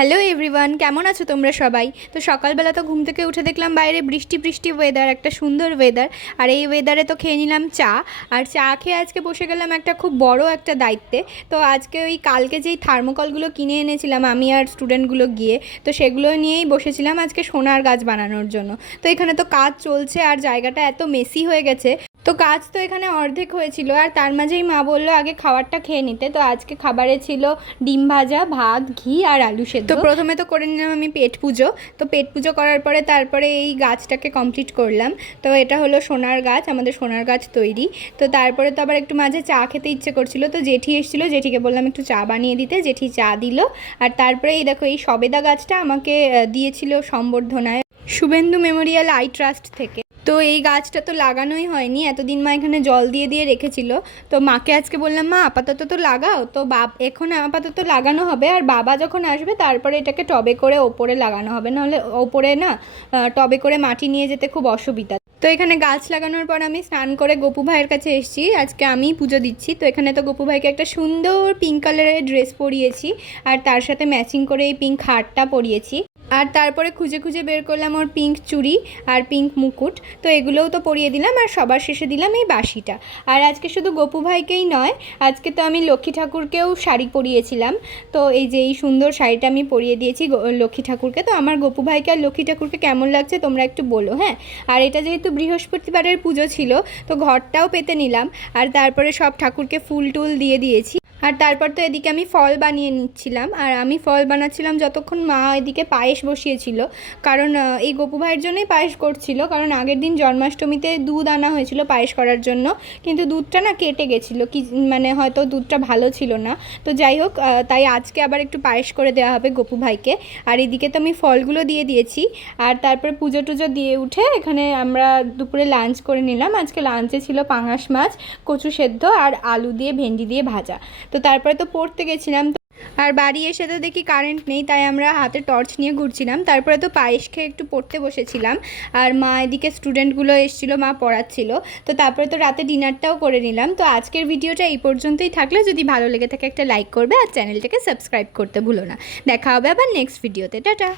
Hello everyone, কেমন আছো তোমরা সবাই? তো সকালবেলা তো ঘুম থেকে উঠে দেখলাম বাইরে বৃষ্টি বৃষ্টি ওয়েদার, একটা সুন্দর ওয়েদার। আর এই ওয়েদারে তো খেয়ে নিলাম চা। আর চা খেয়ে আজকে বসে গেলাম একটা খুব বড় একটা দায়িত্বে। তো আজকে ওই কালকে যেই থার্মোকলগুলো কিনে এনেছিলাম আমি আর স্টুডেন্টগুলো গিয়ে, তো সেগুলো নিয়েই বসেছিলাম আজকে সোনার গাছ বানানোর জন্য। তো এখানে তো কাজ চলছে আর জায়গাটা এত মেসি হয়ে গেছে। তো কাজ তো এখানে অর্ধেক হয়েছিল আর তার মাঝেই মা বললো আগে খাবারটা খেয়ে নিতে। তো আজকে খাবারে ছিল ডিম ভাজা, ভাত, ঘি আর আলু সেদ্ধ। তো প্রথমে তো করে নিলাম আমি পেট পুজো। তো পেট পুজো করার পরে তারপরে এই গাছটাকে কমপ্লিট করলাম। তো এটা হলো সোনার গাছ, আমাদের সোনার গাছ তৈরি। তো তারপরে তো আবার একটু মাঝে চা খেতে ইচ্ছে করছিল, তো জেঠি এসেছিলো, জেঠিকে বললাম একটু চা বানিয়ে দিতে, জেঠি চা দিল। আর তারপরে এই দেখো এই সবেদা গাছটা আমাকে দিয়েছিল সম্বর্ধনায় শুভেন্দু মেমোরিয়াল আই ট্রাস্ট থেকে। তো এই গাছটা তো লাগানোই হয়নি এতদিন, মা এখানে জল দিয়ে দিয়ে রেখেছিল। তো মাকে আজকে বললাম মা আপাতত তো লাগাও, তো এখন আপাতত লাগানো হবে, আর বাবা যখন আসবে তারপরে এটাকে টবে করে ওপরে লাগানো হবে, নাহলে ওপরে না টবে করে মাটি নিয়ে যেতে খুব অসুবিধা। তো এখানে গাছ লাগানোর পর আমি স্নান করে গপু ভাইয়ের কাছে এসেছি, আজকে আমি পুজো দিচ্ছি। তো এখানে তো গপু ভাইকে একটা সুন্দর পিঙ্ক কালারের ড্রেস পরিয়েছি আর তার সাথে ম্যাচিং করে এই পিঙ্ক হারটা পরিয়েছি। আর তারপরে খুঁজে খুঁজে বের করলাম ওর পিঙ্ক চুড়ি আর পিঙ্ক মুকুট, তো এগুলোও তো পরিয়ে দিলাম। আর সবার শেষে দিলাম এই বাঁশিটা। আর আজকে শুধু গপু ভাইকেই নয়, আজকে তো আমি লক্ষ্মী ঠাকুরকেও শাড়ি পরিয়েছিলাম। তো এই যে এই সুন্দর শাড়িটা আমি পরিয়ে দিয়েছি লক্ষ্মী ঠাকুরকে। তো আমার গপু ভাইকে আর লক্ষ্মী ঠাকুরকে কেমন লাগছে তোমরা একটু বলো, হ্যাঁ। আর এটা যেহেতু বৃহস্পতিবারের পুজো ছিল, তো ঘরটাও পেতে নিলাম। আর তারপরে সব ঠাকুরকে ফুল টুল দিয়ে দিয়েছি। আর তারপর তো এদিকে আমি ফল বানিয়ে নিচ্ছিলাম, আর আমি ফল বানাচ্ছিলাম যতক্ষণ মা এদিকে পায়েস বসিয়েছিল। কারণ এই গপু ভাইয়ের জন্যই পায়েস করছিল, কারণ আগের দিন জন্মাষ্টমীতে দুধ আনা হয়েছিল পায়েস করার জন্য, কিন্তু দুধটা না কেটে গেছিলো, কি মানে হয়তো দুধটা ভালো ছিল না। তো যাই হোক, তাই আজকে আবার একটু পায়েস করে দেওয়া হবে গপু ভাইকে। আর এদিকে তো আমি ফলগুলো দিয়ে দিয়েছি। আর তারপরে পুজো টুজো দিয়ে উঠে এখানে আমরা দুপুরে লাঞ্চ করে নিলাম। আজকে লাঞ্চে ছিল পাঙাশ মাছ, কচু সেদ্ধ আর আলু দিয়ে ভেন্ডি দিয়ে ভাজা। তো তারপরে তো পড়তে গেছিলাম, আর বাড়ি এসে তো দেখি কারেন্ট নেই, তাই আমরা হাতে টর্চ নিয়ে ঘুরছিলাম। তারপরে তো পায়েস খেয়ে একটু পড়তে বসেছিলাম। আর মা এদিকে স্টুডেন্টগুলো এসেছিলো, মা পড়াচ্ছিল। তো তারপরে তো রাতে ডিনারটাও করে নিলাম। তো আজকের ভিডিওটা এই পর্যন্তই থাকলে, যদি ভালো লেগে থাকে একটা লাইক করবে আর চ্যানেলটাকে সাবস্ক্রাইব করতে ভুলো না। দেখা হবে আবার নেক্সট ভিডিওতে। টাটা।